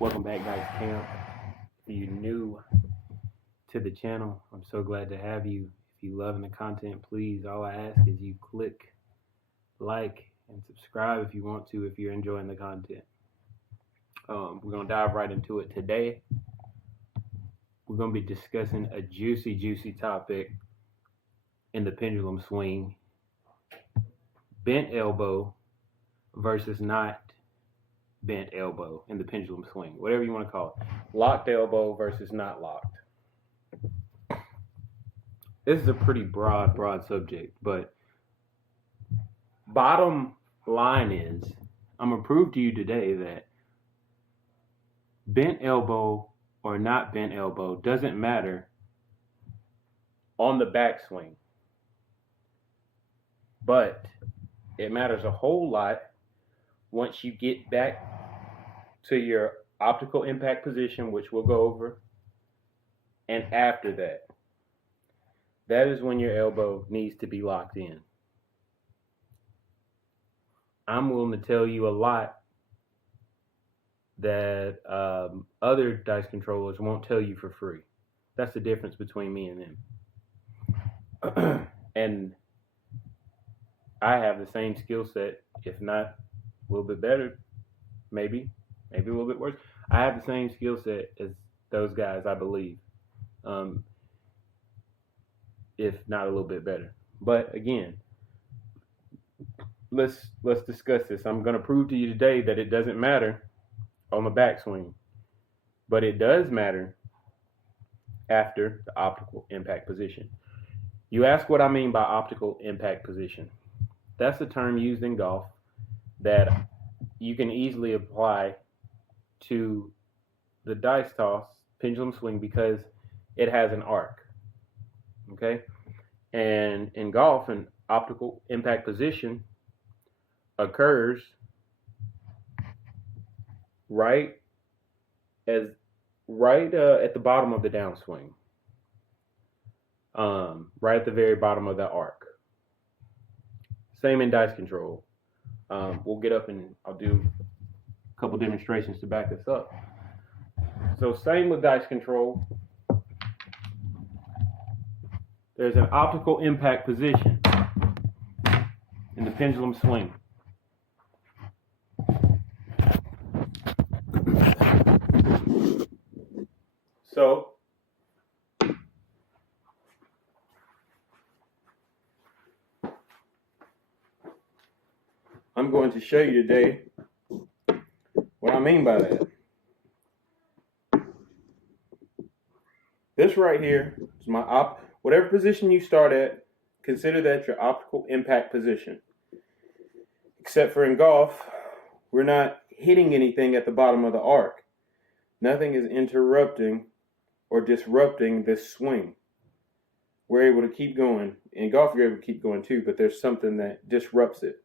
Welcome back, guys. Camp. If you're new to the channel, I'm so glad to have you. If you loving the content, please, all I ask is you click like and subscribe if you want to, if you're enjoying the content. We're going to dive right into it today. We're going to be discussing a juicy topic in the pendulum swing: bent elbow versus not bent elbow in the pendulum swing, whatever you want to call it. Locked elbow versus not locked. This is a pretty broad subject, but bottom line is, I'm going to prove to you today that bent elbow or not bent elbow doesn't matter on the backswing, but it matters a whole lot once you get back to your optical impact position, which we'll go over, and after that. That is when your elbow needs to be locked in. I'm willing to tell you a lot that other dice controllers won't tell you for free. That's the difference between me and them. And I have the same skill set, if not a little bit better, maybe a little bit worse. I have the same skill set as those guys, I believe, if not a little bit better. But again, let's discuss this. I'm going to prove to you today that it doesn't matter on the backswing, but it does matter after the optical impact position. You ask what I mean by optical impact position. That's a term used in golf that you can easily apply to the dice toss pendulum swing because it has an arc. Okay? And in golf, an optical impact position occurs right at the bottom of the downswing, right at the very bottom of the arc. Same in dice control. We'll get up and I'll do a couple demonstrations to back this up. So same with dice control. There's an optical impact position in the pendulum swing. So I'm going to show you today what I mean by that. This right here is my whatever position you start at, consider that your optical impact position. Except for in golf, we're not hitting anything at the bottom of the arc. Nothing is interrupting or disrupting this swing. We're able to keep going. In golf, you're able to keep going too, but there's something that disrupts it,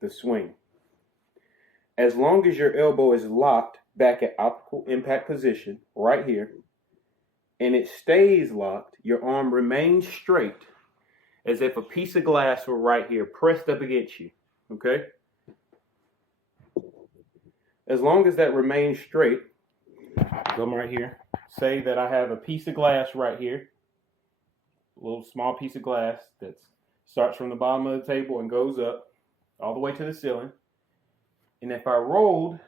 the swing. As long as your elbow is locked back at optical impact position, right here, and it stays locked, your arm remains straight, as if a piece of glass were right here, pressed up against you, okay? As long as that remains straight, come right here, say that I have a piece of glass right here, a little small piece of glass that starts from the bottom of the table and goes up all the way to the ceiling. And if I rolled,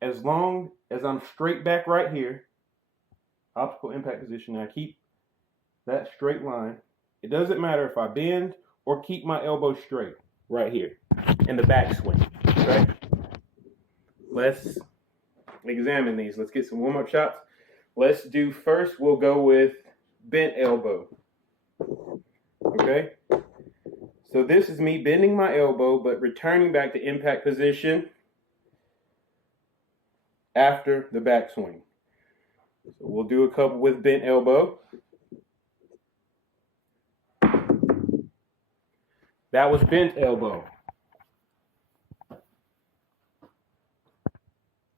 as long as I'm straight back right here, optical impact position, and I keep that straight line, it doesn't matter if I bend or keep my elbow straight right here in the backswing. Okay? Let's examine these. Let's get some warm-up shots. Let's do first, we'll go with bent elbow. Okay? So this is me bending my elbow, but returning back to impact position after the backswing. So we'll do a couple with bent elbow. That was bent elbow.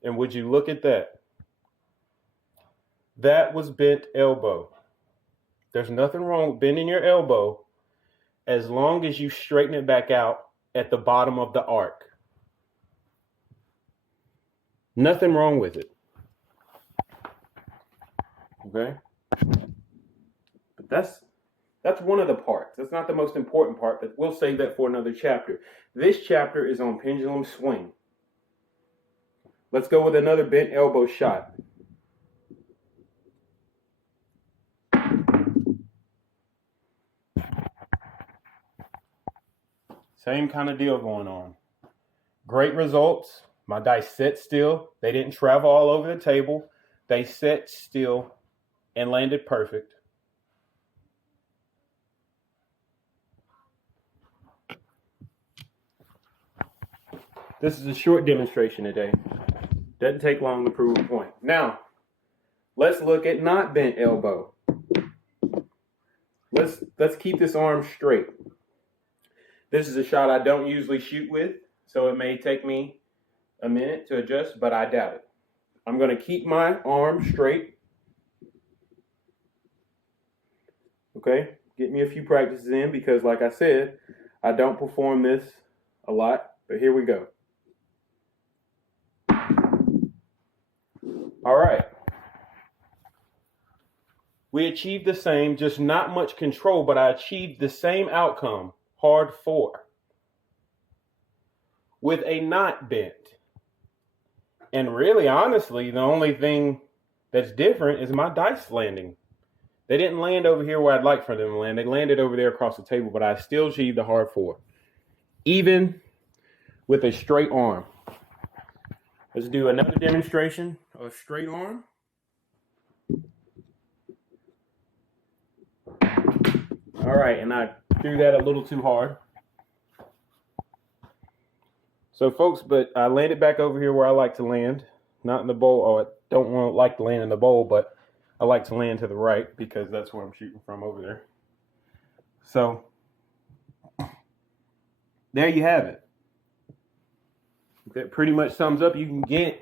And would you look at that? That was bent elbow. There's nothing wrong with bending your elbow as long as you straighten it back out at the bottom of the arc. Nothing wrong with it. Okay? But that's one of the parts. That's not the most important part, but we'll save that for another chapter. This chapter is on pendulum swing. Let's go with another bent elbow shot. Same kind of deal going on. Great results. My dice set still. They didn't travel all over the table. They set still and landed perfect. This is a short demonstration today. Doesn't take long to prove a point. Now, let's look at not bent elbow. Let's keep this arm straight. This is a shot I don't usually shoot with, so it may take me a minute to adjust, but I doubt it. I'm going to keep my arm straight. Okay, get me a few practices in because, like I said, I don't perform this a lot, but here we go. All right. We achieved the same, just not much control, but I achieved the same outcome. Hard 4 with a not bent. And really, honestly, the only thing that's different is my dice landing. They didn't land over here where I'd like for them to land. They landed over there across the table, but I still achieved the hard 4, even with a straight arm. Let's do another demonstration of straight arm. All right, and I threw that a little too hard. So folks, but I landed back over here where I like to land, not in the bowl. Oh, I don't like to land in the bowl, but I like to land to the right because that's where I'm shooting from over there. So there you have it. That pretty much sums up. You can get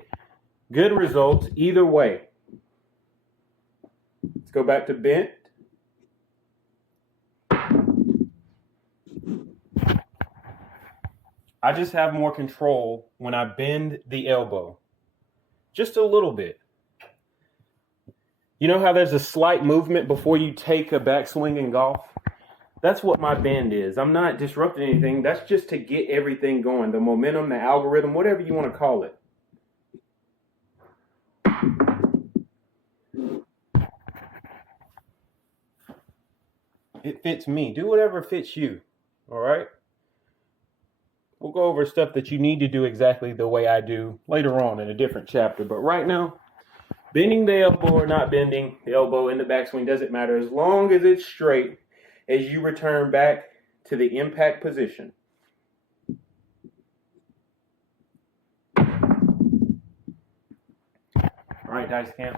good results either way. Let's go back to bent. I just have more control when I bend the elbow. Just a little bit. You know how there's a slight movement before you take a backswing in golf? That's what my bend is. I'm not disrupting anything. That's just to get everything going. The momentum, the algorithm, whatever you want to call it. It fits me. Do whatever fits you. All right? We'll go over stuff that you need to do exactly the way I do later on in a different chapter. But right now, bending the elbow or not bending the elbow in the backswing doesn't matter as long as it's straight as you return back to the impact position. All right, Dice Camp.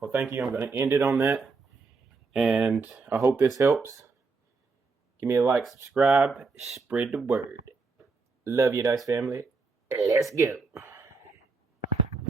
Well, thank you. I'm going to end it on that. And I hope this helps. Give me a like, subscribe, spread the word. Love you, Dice family. Let's go.